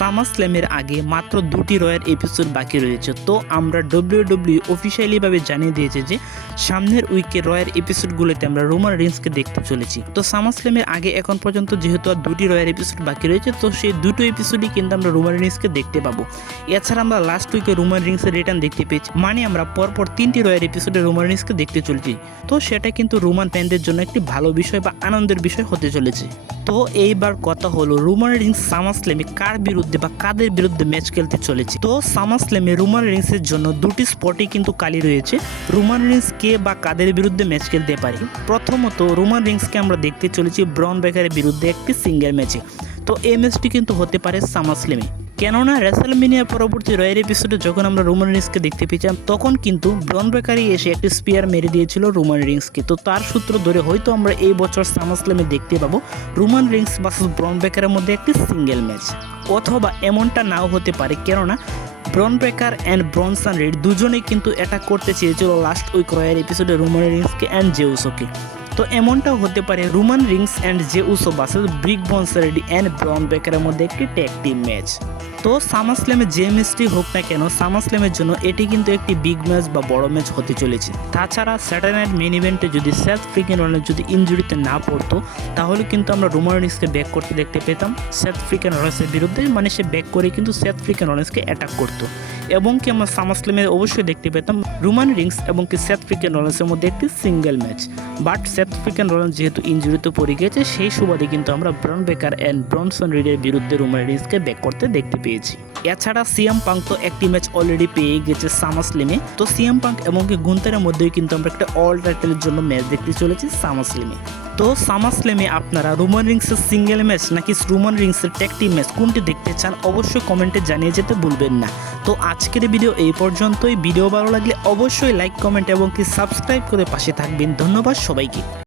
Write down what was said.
Summer স্ল্যামের আগে মাত্র দুটি রয়ের এপিসোড বাকি রয়েছে। তো আমরা ডব্লিউ ডব্লিউ অফিসিয়ালিভাবে জানিয়ে দিয়েছে যে, সামনের উইকে রয়ের এপিসোডগুলোতে আমরা রোমান রিন্সকে দেখতে চলেছি। তো সামার স্ল্যামের আগে এখন পর্যন্ত যেহেতু আর দুটি রয়ের এপিসোড বাকি রয়েছে, তো সেই দুটো এপিসোডই কিন্তু আমরা রোমান রিন্সকে দেখতে পাবো। এছাড়া আমরা লাস্ট উইকে রোমান রিংসের রিটার্ন দেখতে পেয়েছি। মানে আমরা পরপর তিনটি রয়ের এপিসোডে রোমান রিন্সকে দেখতে চলেছি। তো সেটা কিন্তু রোমান ফ্যানদের জন্য একটি ভালো বিষয় বা আনন্দের বিষয় হতে চলেছে। তো এইবার কথা হলো রোমান রিংস সামার স্ল্যামে কার বিরুদ্ধে বা কাদের বিরুদ্ধে ম্যাচ খেলতে চলেছে। তো সামার স্ল্যামে রোমান রিংসের জন্য দুটি স্পটই কিন্তু কালি রয়েছে। রোমান রিংস কে বা কাদের বিরুদ্ধে ম্যাচ খেলতে পারে? প্রথমত রোমান রিংসকে আমরা দেখতে চলেছি ব্রাউন বেকারের বিরুদ্ধে একটি সিঙ্গেল ম্যাচে তো এই ম্যাচটি কিন্তু হতে পারে সামার স্ল্যামে কেননা রেসেলমিনিয়ার পরবর্তী রয়ের এপিসোডে যখন আমরা রোমান রিংসকে দেখতে পেয়েছিলাম, তখন কিন্তু ব্রন বেকারি এসে একটি স্পিয়ার মেরে দিয়েছিল রোমান রিংসকে তো তার সূত্র ধরে হয়তো আমরা এই বছর সামাসলামে দেখতে পাবো রোমান রিংস ভার্সেস ব্রন বেকারের মধ্যে একটি সিঙ্গেল ম্যাচ অথবা এমনটা নাও হতে পারে, কেননা Bron Breakker and Bronson Reed দুজনেই কিন্তু অ্যাটাক করতে চেয়েছিল লাস্ট উইক রয়ের এপিসোডে রোমান রিংসকে অ্যান্ড জেউসোকে তো এমনটাও হতে পারে Roman Reigns and Jey Uso versus brick বনসারেডি অ্যান্ড ব্রাউন বেকারের মধ্যে একটি ট্যাগ টিম ম্যাচ তো সামার স্ল্যামে যে ম্যাচটি হোক না কেন সামার স্ল্যামের জন্য এটি কিন্তু একটি বিগ ম্যাচ বা বড় ম্যাচ হতে চলেছে। তাছাড়া স্যাটার নাইট মেন ইভেন্টে যদি স্যাথ ফ্রিকেন রনের যদি ইঞ্জুরিতে না পড়তো, তাহলে কিন্তু আমরা রোমান রিংসকে ব্যাক করতে দেখতে পেতাম স্যাথ ফ্রিকেন রনেসের বিরুদ্ধে মানে সে ব্যাক করে কিন্তু স্যাথ ফ্রিকেন রনেসকে অ্যাটাক করতো। এবং কি আমরা সামার স্ল্যামে অবশ্যই দেখতে পেতাম রোমান রিংস এবং কি স্যাথ ফ্রিকেন রনেসের মধ্যে একটি single match but Seth Freakin Rollins যেহেতু ইঞ্জুরিতে পড়ে গিয়েছে, সেই সুবাদে কিন্তু আমরা ব্রাউন বেকার অ্যান্ড ব্রনসন রিডের বিরুদ্ধে রোমান রিংসকে ব্যাক করতে দেখতে পেয়েছি। এছাড়া সিএম পাঙ্ক তো একটি ম্যাচ অলরেডি পেয়ে গেছে সামার স্লিমে তো সিএম পাঙ্ক কি গুন্তারের মধ্যেই কিন্তু আমরা একটা অল টাইটেলের জন্য ম্যাচ দেখতে চলেছি সামার স্লিমে তো সামার স্লেমে আপনারা রোমান রিংসের সিঙ্গেল ম্যাচ নাকি রোমান রিংসের ট্যাকটি ম্যাচ কোনটি দেখতে চান অবশ্যই কমেন্টে জানিয়ে যেতে ভুলবেন না। তো আজকের ভিডিও এই পর্যন্তই। ভিডিও ভালো লাগলে অবশ্যই লাইক কমেন্ট এবং কি সাবস্ক্রাইব করে পাশে থাকবেন। ধন্যবাদ সবাইকে।